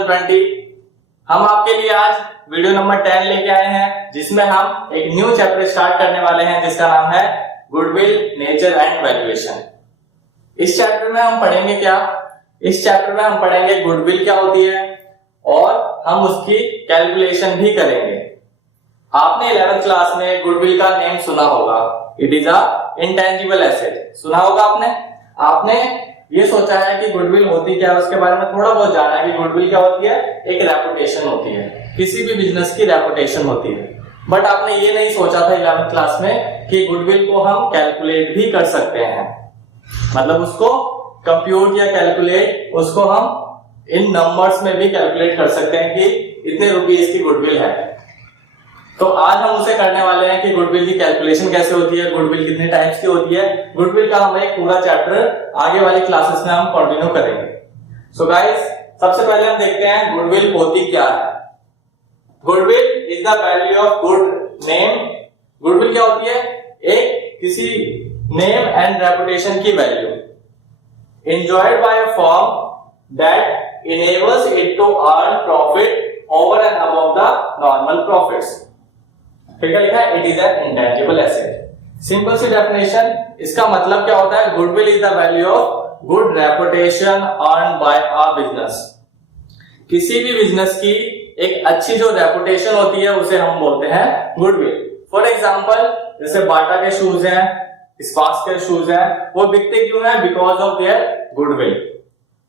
2020। हम आपके लिए आज वीडियो नंबर 10 लेके आए हैं, जिसमें हम एक न्यू चैप्टर स्टार्ट करने वाले हैं जिसका नाम है गुडविल, नेचर एंड वैल्यूएशन। इस चैप्टर में हम पढ़ेंगे क्या? इस चैप्टर में हम पढ़ेंगे गुडविल क्या होती है और हम उसकी कैलकुलेशन भी करेंगे। आपने 11th क्लास में गुडविल का नेम सुना होगा, it is a intangible asset. सुना होगा आपने ये सोचा है कि गुडविल होती क्या है, उसके बारे में थोड़ा बहुत जाना है कि गुडविल क्या होती है। एक रेपुटेशन होती है, किसी भी बिजनेस की रेपुटेशन होती है। बट आपने ये नहीं सोचा था 11th क्लास में कि गुडविल को हम कैलकुलेट भी कर सकते हैं, मतलब उसको कंप्यूट या कैलकुलेट, उसको हम इन नंबर्स में भी कैलकुलेट कर सकते हैं कि इतने रुपीस की गुडविल है। तो आज हम उसे करने वाले हैं कि गुडविल की कैलकुलेशन कैसे होती है, गुडविल कितने टाइप्स की होती है। गुडविल का हम एक पूरा चैप्टर आगे वाली क्लासेस में हम कंटिन्यू करेंगे। सो गाइस, सबसे पहले हम देखते हैं गुडविल होती क्या है। Goodwill is the value of good name. Goodwill क्या होती है? एक किसी नेम एंड रेपुटेशन की value enjoyed by a firm that enables it to earn profit over and above the normal profits। ठीक है, लिखा है it is an intangible asset. Simple सी डेफिनेशन, इसका मतलब क्या होता है? Goodwill is the value of good reputation earn by a business. किसी भी बिजनेस की एक अच्छी जो रेपुटेशन होती है उसे हम बोलते हैं गुडविल। फॉर एग्जाम्पल, जैसे बाटा के शूज हैं, स्पार्क्स के शूज हैं, वो बिकते क्यों हैं? Because of their goodwill.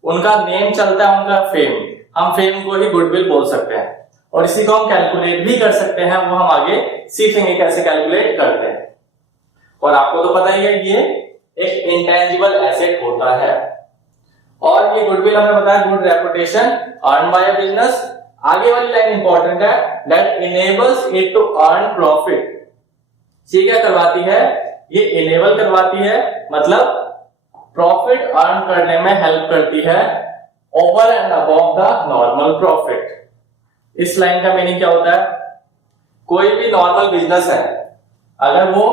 उनका नेम चलता है, उनका फेम, हम फेम को ही गुडविल बोल सकते हैं। और इसी को हम कैलकुलेट भी कर सकते हैं, वो हम आगे सीखेंगे कैसे कैलकुलेट करते हैं। और आपको तो पता ही है ये एक इंटेंजिबल एसेट होता है। और ये गुडविल हमने बताया good reputation earn by a business. आगे वाली लाइन इंपॉर्टेंट है, that enables it to earn profit. ये क्या करवाती है? ये इनेबल करवाती है, मतलब प्रॉफिट अर्न करने में हेल्प करती है over and above the normal profit. इस लाइन का मीनिंग क्या होता है? कोई भी नॉर्मल बिजनेस है, अगर वो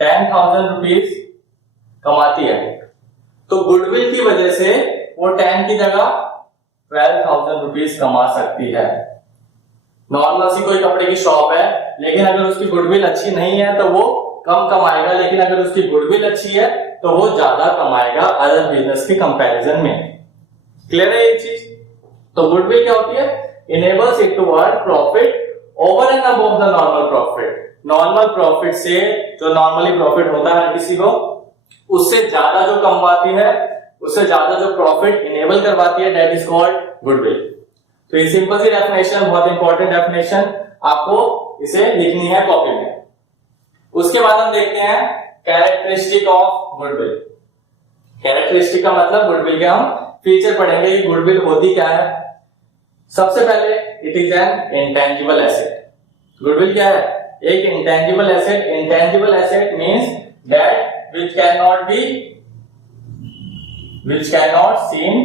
10,000 रुपीज कमाती है तो गुडविल की वजह से वो 10 की जगह 12,000 रुपीज कमा सकती है। नॉर्मल सी कोई कपड़े की शॉप है, लेकिन अगर उसकी गुडविल अच्छी नहीं है तो वो कम कमाएगा, लेकिन अगर उसकी गुडविल अच्छी है तो वो ज्यादा कमाएगा अदर बिजनेस के कंपैरिजन में। क्लियर है ये चीज? तो गुडविल क्या होती है? Enables it to earn profit over and above the normal profit. Normal profit से, जो नॉर्मली प्रॉफिट होता है किसी को, उससे ज्यादा जो कमवाती है, उससे ज्यादा जो प्रॉफिट इनेबल करवाती है, दैट इज कॉल्ड गुडविल। तो ये सिंपल सी डेफिनेशन, बहुत इंपॉर्टेंट डेफिनेशन, आपको इसे लिखनी है कॉपी में। उसके बाद हम देखते हैं कैरेक्टरिस्टिक ऑफ गुडविल। कैरेक्टरिस्टिक का मतलब गुडविल के हम फीचर पढ़ेंगे कि गुडविल होती क्या है। सबसे पहले, it is an intangible asset. Goodwill क्या है? एक intangible asset. Intangible asset means that which cannot seen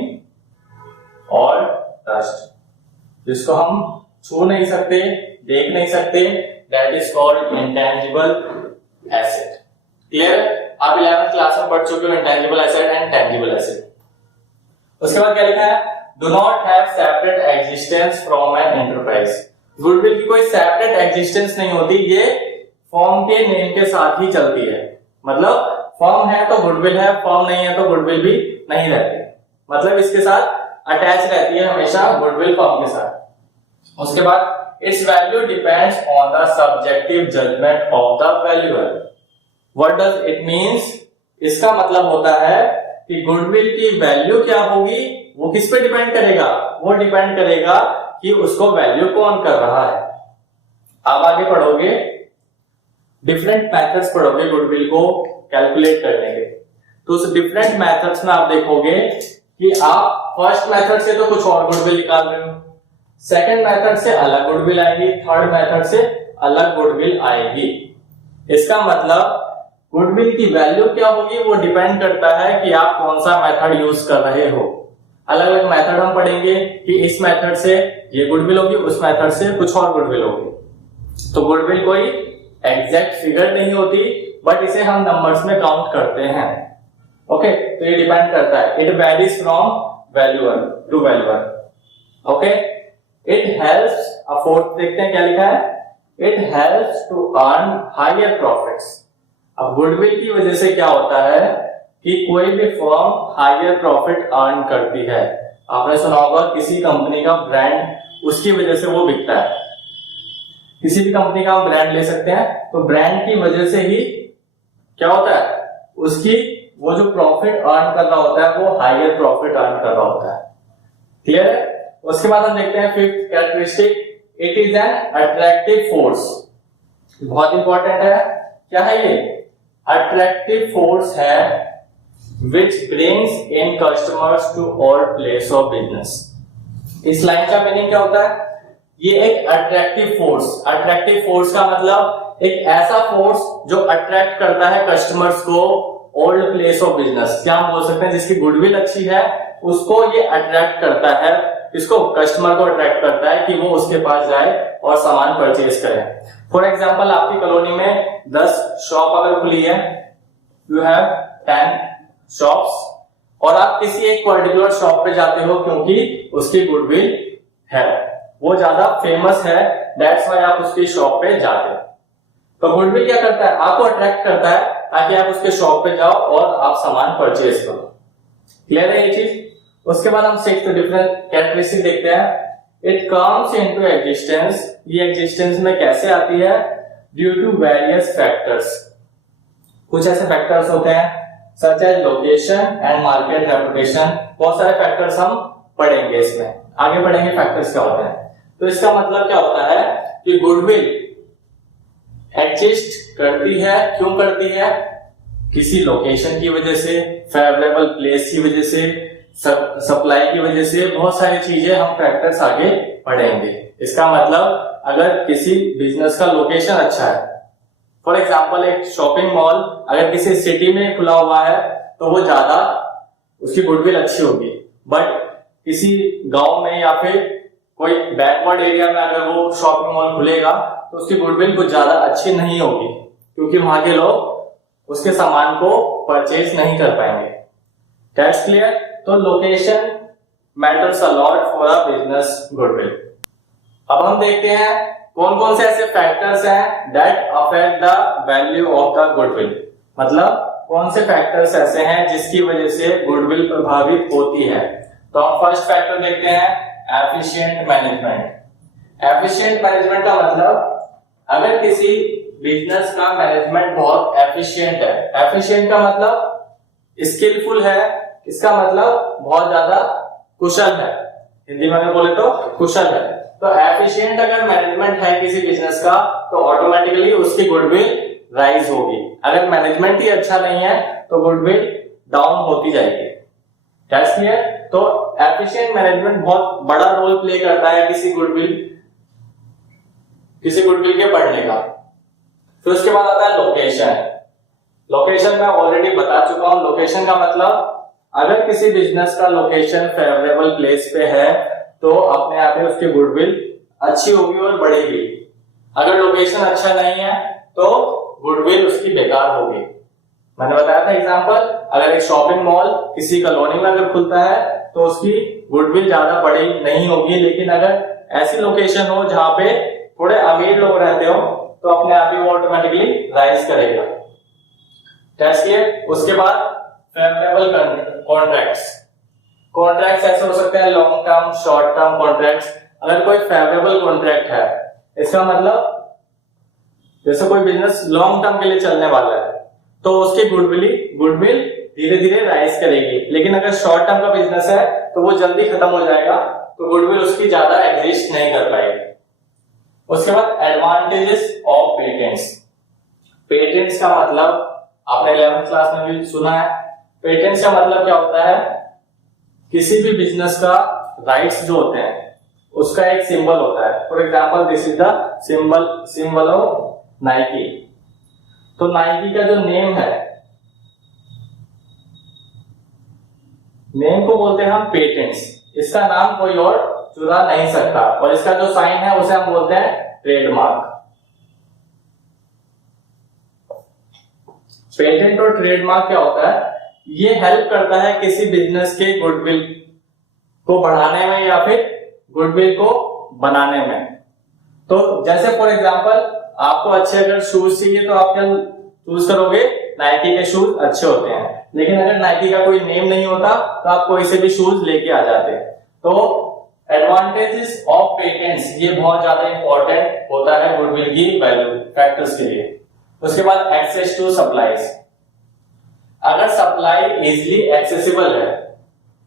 or touched, जिसको हम छू नहीं सकते, देख नहीं सकते, that is called intangible asset। Clear? आप 11th क्लास में पढ़ चुके हो intangible asset and tangible asset. उसके बाद क्या लिखा है? Do not have separate existence from an enterprise. Goodwill की कोई सेपरेट एग्जिस्टेंस नहीं होती, ये फर्म के नेम के साथ ही चलती है। मतलब फर्म है तो गुडविल है, फर्म नहीं है तो गुडविल भी नहीं रहती, मतलब इसके साथ अटैच रहती है हमेशा गुडविल फर्म के साथ। उसके बाद its value depends on the subjective judgment of the valuer। What does it means? इसका मतलब होता है कि गुडविल की वैल्यू क्या होगी, वो किस पे डिपेंड करेगा? वो डिपेंड करेगा कि उसको वैल्यू कौन कर रहा है। आप आगे पढ़ोगे, डिफरेंट मेथड्स पढ़ोगे गुडविल को कैलकुलेट करने के। तो उस डिफरेंट मेथड्स में आप देखोगे कि आप फर्स्ट मेथड से तो कुछ और गुडविल निकाल रहे हो, सेकंड मेथड से अलग गुडविल आएगी, थर्ड मेथड से अलग गुडविल आएगी। इसका मतलब गुडविल की वैल्यू क्या होगी वो डिपेंड करता है कि आप कौन सा मेथड यूज कर रहे हो। अलग अलग मेथड हम पढ़ेंगे कि इस मेथड से ये गुडविल होगी, उस मेथड से कुछ और गुडविल होगी। तो गुडविल कोई एग्जैक्ट फिगर नहीं होती, बट इसे हम नंबर्स में काउंट करते हैं। ओके, तो ये डिपेंड करता है, it varies from valuer to valuer. Okay, it helps, अब फोर्थ देखते हैं क्या लिखा है, it helps to earn higher profits. अब गुडविल की वजह से क्या होता है कि कोई भी फर्म हायर प्रॉफिट अर्न करती है। आपने सुना होगा किसी कंपनी का ब्रांड उसकी वजह से वो बिकता है। किसी भी कंपनी का हम ब्रांड ले सकते हैं, तो ब्रांड की वजह से ही क्या होता है, उसकी वो जो प्रॉफिट अर्न कर रहा होता है वो हायर प्रॉफिट अर्न कर रहा होता है। क्लियर है? उसके बाद हम देखते हैं fifth characteristic, it is an attractive force. बहुत इंपॉर्टेंट है, क्या है ये, अट्रैक्टिव फोर्स है which brings in customers to all place of business. इस लाइन का मीनिंग क्या होता है, ये एक अट्रैक्टिव फोर्स, अट्रैक्टिव फोर्स का मतलब एक ऐसा फोर्स जो अट्रैक्ट करता है कस्टमर्स को ओल्ड प्लेस ऑफ बिजनेस। क्या हम बोल सकते हैं, जिसकी गुडविल अच्छी है उसको ये अट्रैक्ट करता है, इसको कस्टमर को अट्रैक्ट करता है कि वो उसके पास जाए और सामान परचेज करे। फॉर एग्जांपल, आपकी कॉलोनी में 10 शॉप अगर खुली है, यू हैव 10 शॉप्स, और आप किसी एक पर्टिकुलर शॉप पे जाते हो क्योंकि उसकी गुडविल है, वो ज्यादा फेमस है, दैट्स व्हाई आप उसकी शॉप पे जाते हो। तो गुडविल क्या करता है, आपको अट्रैक्ट करता है ताकि आप उसके शॉप पे जाओ और आप सामान परचेज करो। क्लियर है ये चीज? उसके बाद हम सिक्स्थ डिफरेंट कैरेक्टरिस्टिक देखते हैं, इट कम्स इनटू एग्जिस्टेंस। ये एग्जिस्टेंस में कैसे आती है, ड्यू टू वेरियस फैक्टर्स। कुछ ऐसे फैक्टर्स होते हैं such as location and market reputation. बहुत सारे फैक्टर्स हम पढ़ेंगे, इसमें आगे पढ़ेंगे फैक्टर्स क्या होते हैं। तो इसका मतलब क्या होता है कि गुडविल एग्जिस्ट करती है, क्यों करती है, किसी लोकेशन की वजह से, फेवरेबल प्लेस की वजह से, सप्लाई की वजह से, बहुत सारी चीजें हम फैक्टर्स आगे पढ़ेंगे। इसका मतलब अगर किसी बिजनेस का लोकेशन अच्छा है, फॉर एग्जांपल एक शॉपिंग मॉल अगर किसी सिटी में खुला हुआ है तो वो ज्यादा उसकी गुडविल अच्छी होगी, बट किसी गांव में या फिर कोई बैकवर्ड एरिया में अगर वो शॉपिंग मॉल खुलेगा तो उसकी गुडविल कुछ ज्यादा अच्छी नहीं होगी, क्योंकि वहां के लोग उसके सामान को परचेज नहीं कर पाएंगे। That's clear? तो location matters a lot for a business goodwill. अब हम देखते हैं कौन कौन से ऐसे फैक्टर्स हैं that affect the value of the goodwill. मतलब कौन से फैक्टर्स ऐसे हैं जिसकी वजह से गुडविल प्रभावित होती है। तो हम फर्स्ट फैक्टर देखते हैं, एफिशिएंट मैनेजमेंट। एफिशिएंट मैनेजमेंट का मतलब अगर किसी बिजनेस का मैनेजमेंट बहुत एफिशिएंट है, एफिशिएंट का मतलब स्किलफुल है, इसका मतलब बहुत ज्यादा कुशल है, हिंदी में अगर बोले तो कुशल है। तो एफिशिएंट अगर मैनेजमेंट है किसी बिजनेस का तो ऑटोमेटिकली उसकी गुडविल राइज होगी। अगर मैनेजमेंट ही अच्छा नहीं है तो गुडविल डाउन होती जाएगी। That's clear? तो एफिशिएंट मैनेजमेंट बहुत बड़ा रोल प्ले करता है किसी गुडविल के बढ़ने का। फिर उसके बाद आता है लोकेशन। लोकेशन मैं ऑलरेडी बता चुका हूं। लोकेशन का मतलब अगर किसी बिजनेस का लोकेशन फेवरेबल प्लेस पे है तो अपने आप ही उसकी गुडविल अच्छी होगी और बढ़ेगी। अगर लोकेशन अच्छा नहीं है तो गुडविल उसकी बेकार होगी। मैंने बताया था एग्जांपल, अगर एक शॉपिंग मॉल किसी कॉलोनी में अगर खुलता है तो उसकी गुडविल ज्यादा बड़ी नहीं होगी, लेकिन अगर ऐसी लोकेशन हो जहां पे थोड़े अमीर लोग रहते हो तो अपने आप ही वो ऑटोमेटिकली राइज करेगा। That's clear? उसके बाद फेवरेबल कॉन्ट्रैक्ट्स। कॉन्ट्रैक्ट्स ऐसे हो सकते हैं long term, short term contracts. अगर कोई फेवरेबल कॉन्ट्रैक्ट है, इसका मतलब जैसे कोई बिजनेस लॉन्ग टर्म के लिए चलने वाला है तो उसकी गुडविल धीरे धीरे राइज करेगी। लेकिन अगर शॉर्ट टर्म का बिजनेस है तो वो जल्दी खत्म हो जाएगा, तो गुडविल उसकी ज्यादा एग्जिस्ट नहीं कर पाएगी। उसके बाद एडवांटेजेस ऑफ पेटेंट्स। पेटेंट्स का मतलब आपने 11th क्लास में भी सुना है। पेटेंट्स का मतलब क्या होता है, किसी भी बिजनेस का राइट्स जो होते हैं उसका एक सिंबल होता है। For example this is the symbol of Nike. तो नाइकी का जो नेम है, नेम को बोलते हैं हम पेटेंट्स। इसका नाम कोई और चुरा नहीं सकता, और इसका जो साइन है उसे हम बोलते हैं ट्रेडमार्क। पेटेंट और ट्रेडमार्क क्या होता है, ये हेल्प करता है किसी बिजनेस के गुडविल को बढ़ाने में या फिर गुडविल को बनाने में। तो जैसे फॉर एग्जांपल आपको अच्छे अगर शूज चाहिए तो आप क्या चूज करोगे, नाइकी के शूज अच्छे होते हैं, लेकिन अगर नाइकी का कोई नेम नहीं होता तो आप कोई से भी शूज लेके आ जाते। तो एडवांटेजेस ऑफ पेटेंट्स ये बहुत ज्यादा इंपॉर्टेंट होता है गुडविल की वैल्यू फैक्टर्स के लिए। उसके बाद एक्सेस टू सप्लाईज, अगर सप्लाई इजिली एक्सेसिबल है,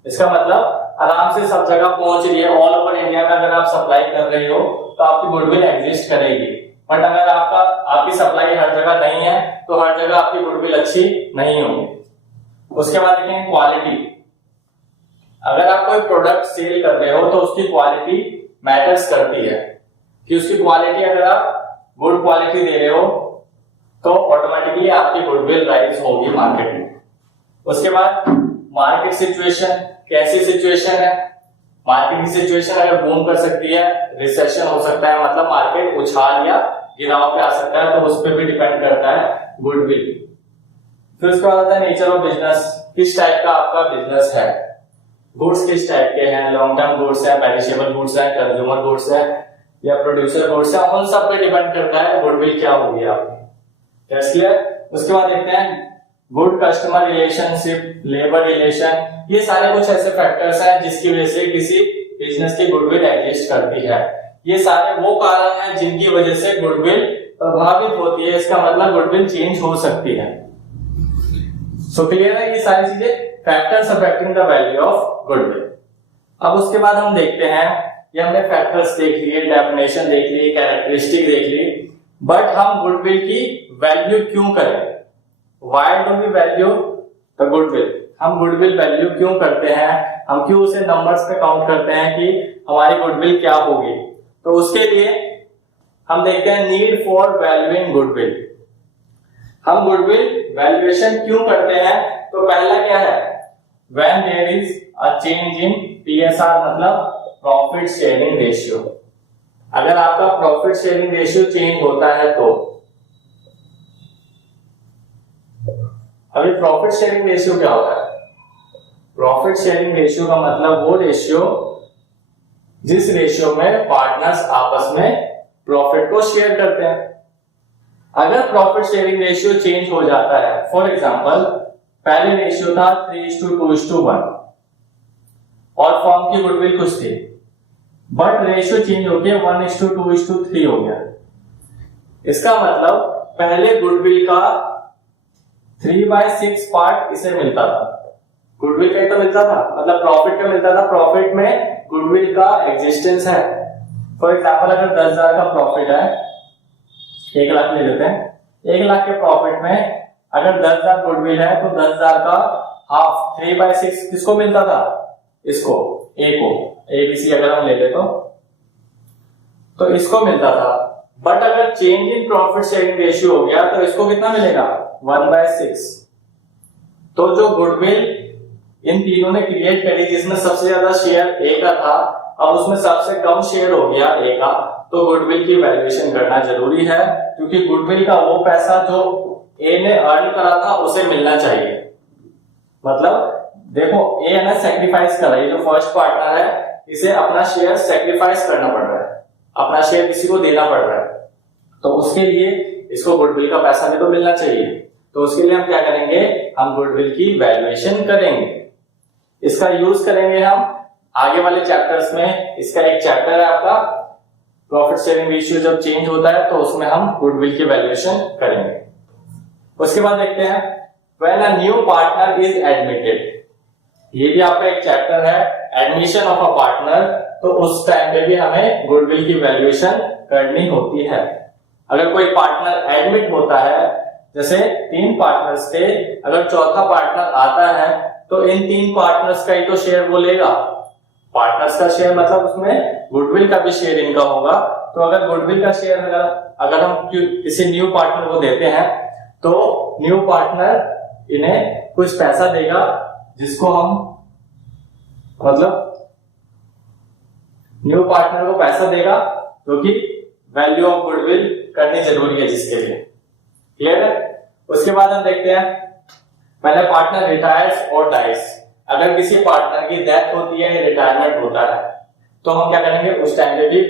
इसका मतलब आराम से सब जगह पहुंच रही है, ऑल ओवर इंडिया में अगर आप सप्लाई कर रहे हो तो आपकी गुडविल एग्जिस्ट करेगी। बट अगर आपकी सप्लाई हर जगह नहीं है तो हर जगह आपकी गुडविल अच्छी नहीं होगी। उसके बाद देखेंगे क्वालिटी, अगर आप कोई प्रोडक्ट सेल कर रहे हो तो उसकी क्वालिटी मैटर्स करती है, कि उसकी क्वालिटी अगर आप गुड क्वालिटी दे रहे हो तो ऑटोमेटिकली आपकी गुडविल राइज होगी मार्केट में। उसके बाद मार्केट सिचुएशन, कैसी सिचुएशन है, मार्केट की सिचुएशन अगर बूम कर सकती है, रिसेशन हो सकता है, मतलब मार्केट उछाल या गिराव पे आ सकता है, तो उस पर भी डिपेंड करता है गुडविल। फिर उसके बाद आता है नेचर ऑफ बिजनेस, किस टाइप का आपका बिजनेस है, गुड्स किस टाइप के हैं, लॉन्ग टर्म गुड्स है, पेरिशेबल गुड्स है, कंज्यूमर गुड्स है या प्रोड्यूसर गुड्स है, उन सब पे डिपेंड करता है गुडविल क्या होगी आपकी। क्लियर। उसके बाद देखते हैं good customer relationship, labour relation, ये सारे कुछ ऐसे फैक्टर्स हैं जिसकी वजह से किसी बिजनेस की गुडविल एग्जिस्ट करती है। ये सारे वो कारण हैं जिनकी वजह से गुडविल प्रभावित होती है, इसका मतलब गुडविल चेंज हो सकती है। सो क्लियर है, ये सारी चीजें factors affecting the value of goodwill. अब उसके बाद हम देखते हैं, ये हमने फैक्टर्स देख लिए, डेफिनेशन देख ली, कैरेक्टरिस्टिक देख ली, बट हम गुडविल की वैल्यू क्यों करें, why do we value the goodwill, हम गुडविल वैल्यू क्यों करते हैं, हम क्यों उसे नंबर्स पे काउंट करते हैं कि हमारी गुडविल क्या होगी। तो उसके लिए हम देखते हैं नीड फॉर वैल्यूइंग गुडविल, हम गुडविल वैल्यूएशन क्यों करते हैं। तो पहला क्या है, when there is a change in PSR, मतलब प्रॉफिट शेयरिंग रेशियो, अगर आपका प्रॉफिट शेयरिंग रेशियो चेंज होता है तो, अभी प्रॉफिट शेयरिंग रेशियो क्या होता है, प्रॉफिट शेयरिंग रेशियो का मतलब वो रेशियो जिस रेशियो में पार्टनर्स आपस में प्रॉफिट को शेयर करते हैं। अगर प्रॉफिट शेयरिंग रेशियो चेंज हो जाता है, फॉर एग्जांपल पहले रेशियो था 3:2:1 और फर्म की गुडविल कुछ थी, बट रेशियो चेंज होकर 1:2:3 हो गया। इसका मतलब पहले गुडविल का 3/6 पार्ट इसे मिलता था, गुडविल का ही तो मिलता था, मतलब प्रॉफिट का मिलता था, प्रॉफिट में गुडविल का एग्जिस्टेंस है। फॉर एग्जांपल अगर 10,000 का प्रॉफिट है, 1 लाख ले लेते हैं, 1 लाख के प्रॉफिट में अगर 10,000 गुडविल है तो 10,000 का हाफ 3/6 किसको मिलता था, इसको, ए को, एबीसी अगर हम ले ले तो इसको मिलता था। बट अगर change in profit sharing ratio हो गया तो इसको कितना मिलेगा, 1/6। तो जो गुडविल इन तीनों ने क्रिएट करी, जिसमें सबसे ज्यादा शेयर ए का था, अब उसमें सबसे कम शेयर हो गया ए का, तो गुडविल की वैल्यूएशन करना जरूरी है, क्योंकि गुडविल का वो पैसा जो ए ने अर्न करा था उसे मिलना चाहिए। मतलब देखो, ए ने सेक्रीफाइस करा, ये जो फर्स्ट पार्टनर है इसे अपना शेयर सेक्रीफाइस करना पड़ रहा है, अपना शेयर किसी को देना पड़ रहा है, तो उसके लिए इसको गुडविल का पैसा भी तो मिलना चाहिए। तो उसके लिए हम क्या करेंगे, हम गुडविल की वैल्यूएशन करेंगे। इसका यूज करेंगे हम आगे वाले चैप्टर्स में। इसका एक चैप्टर है आपका प्रॉफिट शेयरिंग रेशियो, जब चेंज होता है तो उसमें हम गुडविल की वैल्यूएशन करेंगे। उसके बाद देखते हैं when a new partner is admitted, ये भी आपका एक चैप्टर है, एडमिशन ऑफ अ पार्टनर। तो उस टाइम पे भी हमें गुडविल की वैल्यूएशन करनी होती है। अगर कोई पार्टनर एडमिट होता है, जैसे 3 पार्टनर्स थे, अगर चौथा पार्टनर आता है तो इन 3 पार्टनर्स का ही तो शेयर वो लेगा, पार्टनर्स का शेयर मतलब उसमें गुडविल का भी शेयर इनका होगा। तो अगर गुडविल का शेयर अगर हम किसी न्यू पार्टनर को देते हैं तो न्यू पार्टनर इन्हें कुछ पैसा देगा, जिसको हम मतलब न्यू पार्टनर को पैसा देगा, क्योंकि वैल्यू ऑफ गुडविल करनी जरूरी है जिसके लिए। क्लियर है। उसके बाद हम देखते हैं पहले पार्टनर रिटायर्स और डाइज। अगर किसी पार्टनर की डेथ होती है या रिटायरमेंट होता है तो हम क्या करेंगे, उस टाइम पे भी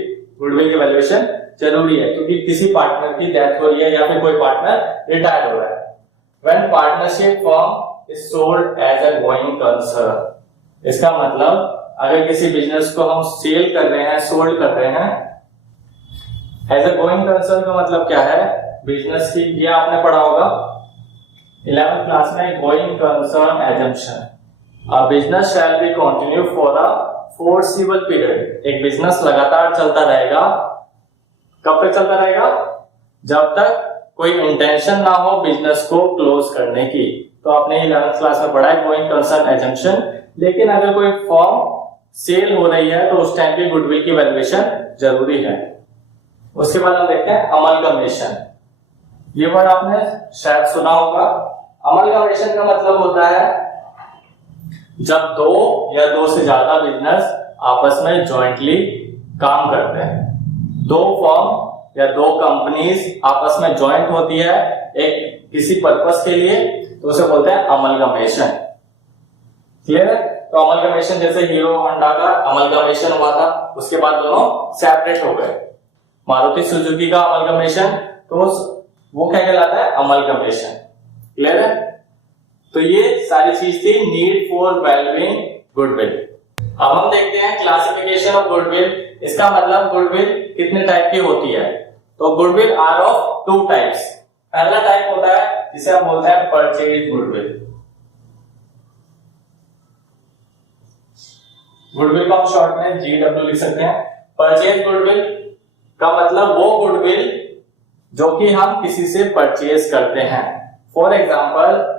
गुडविल की वैल्यूएशन जरूरी है, क्योंकि किसी पार्टनर की डेथ हो रही है या फिर कोई पार्टनर रिटायर हो रहा है। When partnership firm is sold as a going concern, इसका मतलब अगर किसी बिजनेस को हम सेल कर रहे हैं, सोल्ड कर रहे हैं, एज अ गोइंग कंसर्न का मतलब क्या है, बिजनेस की, ये आपने पढ़ा होगा 11th क्लास में, going concern assumption, a business shall be continue for a forcible period, एक बिजनेस लगातार चलता रहेगा, कब तक चलता रहेगा, जब तक कोई इंटेंशन ना हो बिजनेस को क्लोज करने की। तो आपने 11th क्लास में पढ़ा है गोइंग कंसर्न एजम्पशन। लेकिन अगर कोई फर्म सेल हो रही है तो उस टाइम पे गुडविल की वैल्यूएशन जरूरी है। उसके बाद हम देखते हैं अमलगमेशन। ये वर्ड आपने शायद सुना होगा। अमलगमेशन का मतलब होता है जब दो या दो से ज्यादा बिजनेस आपस में जॉइंटली काम करते हैं, दो फर्म या दो कंपनीज आपस में ज्वाइंट होती है एक किसी पर्पस के लिए, तो उसे बोलते हैं अमलगमेशन। क्लियर है? तो अमलगमेशन जैसे हीरो होंडा का अमलगमेशन हुआ था, उसके बाद दोनों सेपरेट हो गए। मारुति सुजुकी का अमलगमेशन, तो वो क्या कहलाता है, अमलगमेशन। क्लियर है? तो ये सारी चीज थी नीड फॉर वैल्यूइंग गुडविल। अब हम देखते हैं क्लासिफिकेशन ऑफ गुडविल। इसका मतलब गुडविल कितने टाइप की होती है। तो goodwill are of two types. पहला टाइप होता है जिसे हम बोलते हैं परचेज गुडविल। गुडविल को हम शॉर्ट में GW लिख सकते हैं। परचेज गुडविल का मतलब वो गुडविल जो कि हम किसी से परचेज करते हैं। फॉर एग्जाम्पल,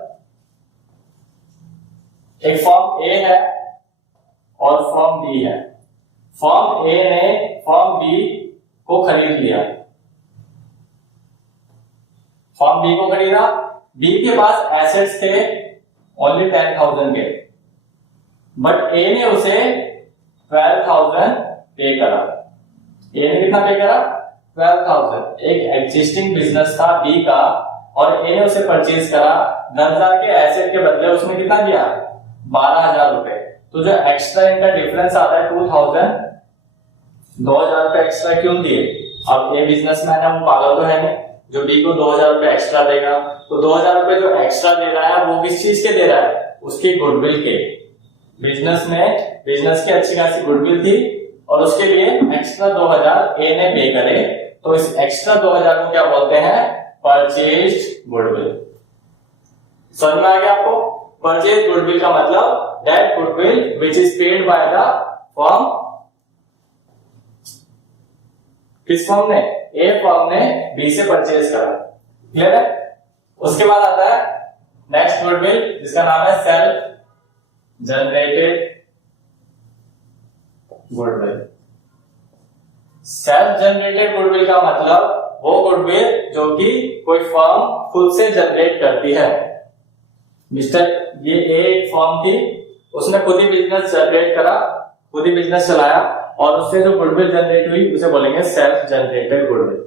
एक फर्म ए है और फर्म बी है। फर्म ए ने फर्म बी को खरीद लिया, फर्म बी को खरीदा, बी के पास एसेट्स थे ओनली 10,000 के, बट ए ने उसे 12,000 पे करा। ए ने कितना पे करा? 12,000। एक एग्जिस्टिंग बिजनेस था बी का और ए ने उसे परचेज करा। 10,000 के एसेट के बदले उसने कितना दिया? 12,000 रुपए। तो जो एक्स्ट्रा इनका डिफरेंस आता है 2,000, 2,000 रुपए एक्स्ट्रा क्यों दिए? अब ए बिजनेसमैन है, वो पागल तो है नहीं जो बी को 2,000 रुपए एक्स्ट्रा देगा। तो 2,000 रुपए जो एक्स्ट्रा दे रहा है वो किस चीज के दे रहा है? उसकी गुडविल के। बिजनेस में बिजनेस की अच्छी खासी गुडविल थी और उसके लिए एक्स्ट्रा 2,000 ए ने पे करे, तो इस एक्स्ट्रा 2,000 को क्या बोलते हैं? Purchased goodwill. समझ में आ गया आपको? परचेज गुडविल का मतलब that goodwill which is paid by the firm. किस फर्म ने? ए फर्म ने बी से परचेज करा। क्लियर है? उसके बाद आता है नेक्स्ट गुडविल जिसका नाम है self generated goodwill. Self generated goodwill का मतलब वो गुडविल जो कि कोई फर्म खुद से जनरेट करती है। मिस्टर ये एक फर्म थी, उसने खुद ही बिजनेस जनरेट करा, खुद ही बिजनेस चलाया और उससे जो गुडविल जनरेट हुई उसे बोलेंगे सेल्फ जनरेटेड गुडविल।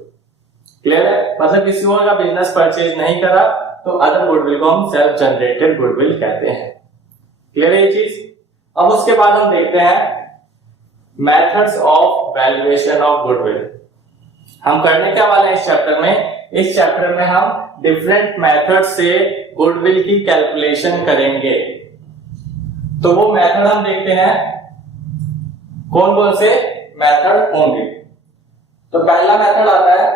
क्लियर है? मतलब किसी और का बिजनेस परचेज नहीं करा तो अदर गुडविल को हम सेल्फ जनरेटेड गुडविल कहते हैं। क्लियर है ये चीज? अब उसके बाद हम देखते हैं methods of valuation of goodwill. हम करने क्या वाले हैं इस चैप्टर में? इस चैप्टर में हम डिफरेंट मेथड से गुडविल की कैलकुलेशन करेंगे। तो वो मेथड हम देखते हैं कौन कौन से मेथड होंगे। तो पहला मेथड आता है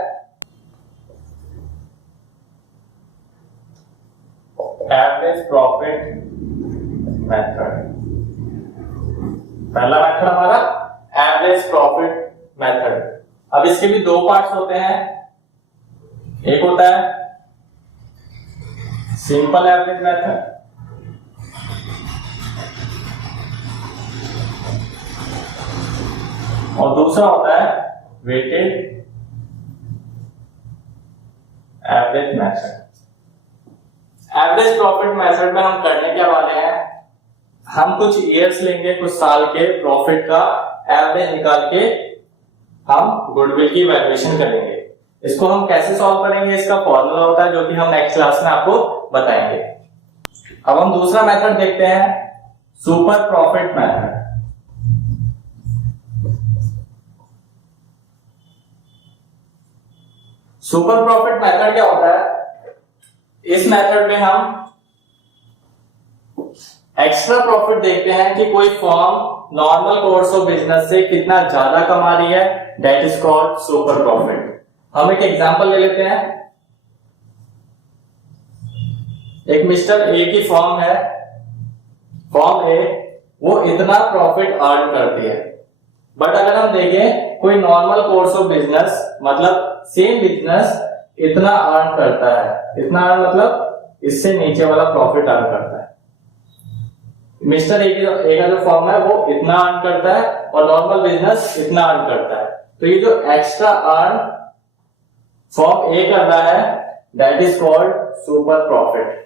एवरेज प्रॉफिट मेथड। पहला मेथड हमारा एवरेज प्रॉफिट मेथड। अब इसके भी दो पार्ट्स होते हैं। एक होता है सिंपल एवरेज मेथड और दूसरा होता है weighted average method. Average profit method में हम करने क्या वाले हैं? हम कुछ ईयर्स लेंगे, कुछ साल के प्रॉफिट का एवरेज निकाल के हम गुडविल की वैल्यूएशन करेंगे। इसको हम कैसे सॉल्व करेंगे? इसका फॉर्मूला होता है जो कि हम नेक्स्ट क्लास में आपको बताएंगे। अब हम दूसरा मेथड देखते हैं super profit method. Super profit method क्या होता है? इस मेथड में हम एक्स्ट्रा प्रॉफिट देखते हैं कि कोई firm normal course of business से कितना ज्यादा कमा रही है, that is called super profit. हम एक एग्जांपल ले लेते हैं। एक मिस्टर ए की फर्म है, फर्म ए, वो इतना प्रॉफिट अर्न करती है। बट अगर हम देखें कोई नॉर्मल कोर्स ऑफ बिजनेस, मतलब सेम बिजनेस इतना अर्न करता है, इतना अर्न मतलब इससे नीचे वाला प्रॉफिट अर्न करता है। मिस्टर ए का जो फर्म है वो इतना अर्न करता है और नॉर्मल बिजनेस इतना अर्न करता है। तो ये जो एक्स्ट्रा अर्न फर्म ए कर रहा है, that is called super profit.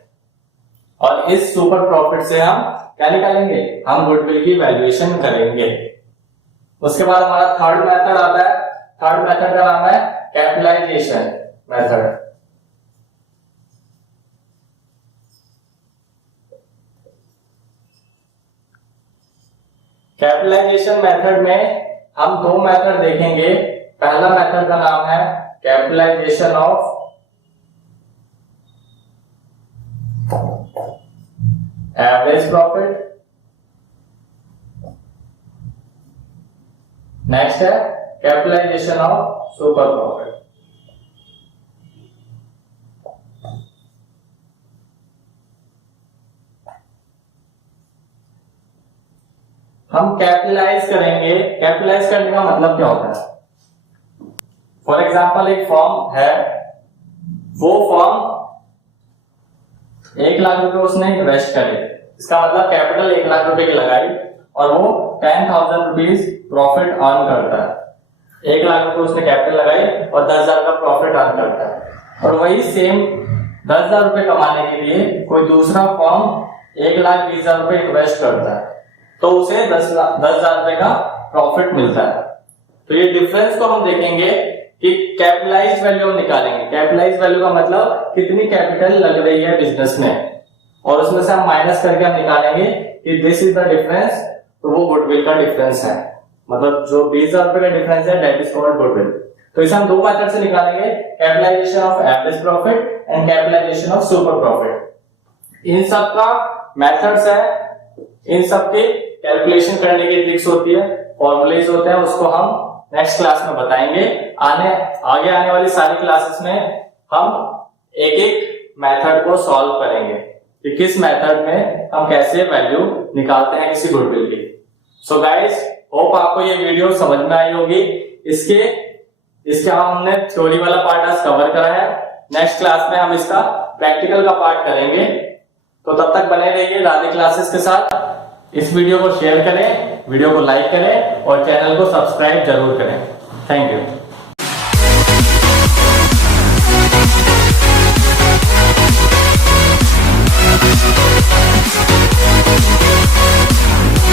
और इस सुपर प्रॉफिट से हम क्या निकालेंगे? हम गुडविल की वैल्यूएशन करेंगे। उसके बाद हमारा थर्ड मेथड आता है। थर्ड मेथड का नाम है कैपिटलाइजेशन मेथड। कैपिटलाइजेशन मेथड में हम दो मेथड देखेंगे। पहला मेथड का नाम है capitalisation of average profit, next है कैपिटलाइजेशन ऑफ सुपर प्रॉफिट। हम कैपिटलाइज करेंगे। कैपिटलाइज करने का मतलब क्या होता है? फॉर एग्जांपल एक फर्म है, वो फर्म 1 लाख रुपए उसने इन्वेस्ट करे, इसका मतलब कैपिटल 1 लाख रुपए की लगाई और वो 10,000 रुपीज प्रॉफिट अर्न करता है। 1 लाख रुपए उसने कैपिटल लगाई और 10,000 का प्रॉफिट अर्न करता है। और वही सेम 10,000 रुपए कमाने के लिए कोई दूसरा फर्म 1,20,000 रुपए इन्वेस्ट करता है, तो उसे 10,000 रुपए का प्रॉफिट मिलता है। तो ये डिफरेंस को हम देखेंगे कि कैपिटलाइज्ड वैल्यू हम निकालेंगे। कैपिटलाइज्ड वैल्यू का मतलब कितनी कैपिटल लग रही है बिजनेस में, और उसमें से हम माइनस करके हम निकालेंगे कि दिस इज द डिफरेंस, तो वो गुडविल का डिफरेंस है। मतलब जो 20,000 रुपए का डिफरेंस है, दैट इज कॉल्ड गुडविल। तो इसे हम दो मेथड से निकालेंगे, capitalisation of average profit and capitalisation of super profit. इन सब का मेथड्स है, इन सब के कैलकुलेशन करने की ट्रिक्स होती है, फॉर्मूलेज होते हैं, उसको हम नेक्स्ट क्लास में बताएंगे। आगे आने वाली सारी क्लासेस में हम एक एक मेथड को सॉल्व करेंगे कि किस मेथड में हम कैसे वैल्यू निकालते हैं किसी गुडविल की। सो गाइस, होप आपको ये वीडियो समझ में आई होगी। इसके हमने थ्योरी वाला पार्ट आज कवर करा है। नेक्स्ट क्लास में हम इसका प्रैक्टिकल का पार्ट करेंगे। तो तब तक बने रहिए राधे क्लासेस के साथ। इस वीडियो को शेयर करें, वीडियो को लाइक करें और चैनल को सब्सक्राइब जरूर करें। Thank you.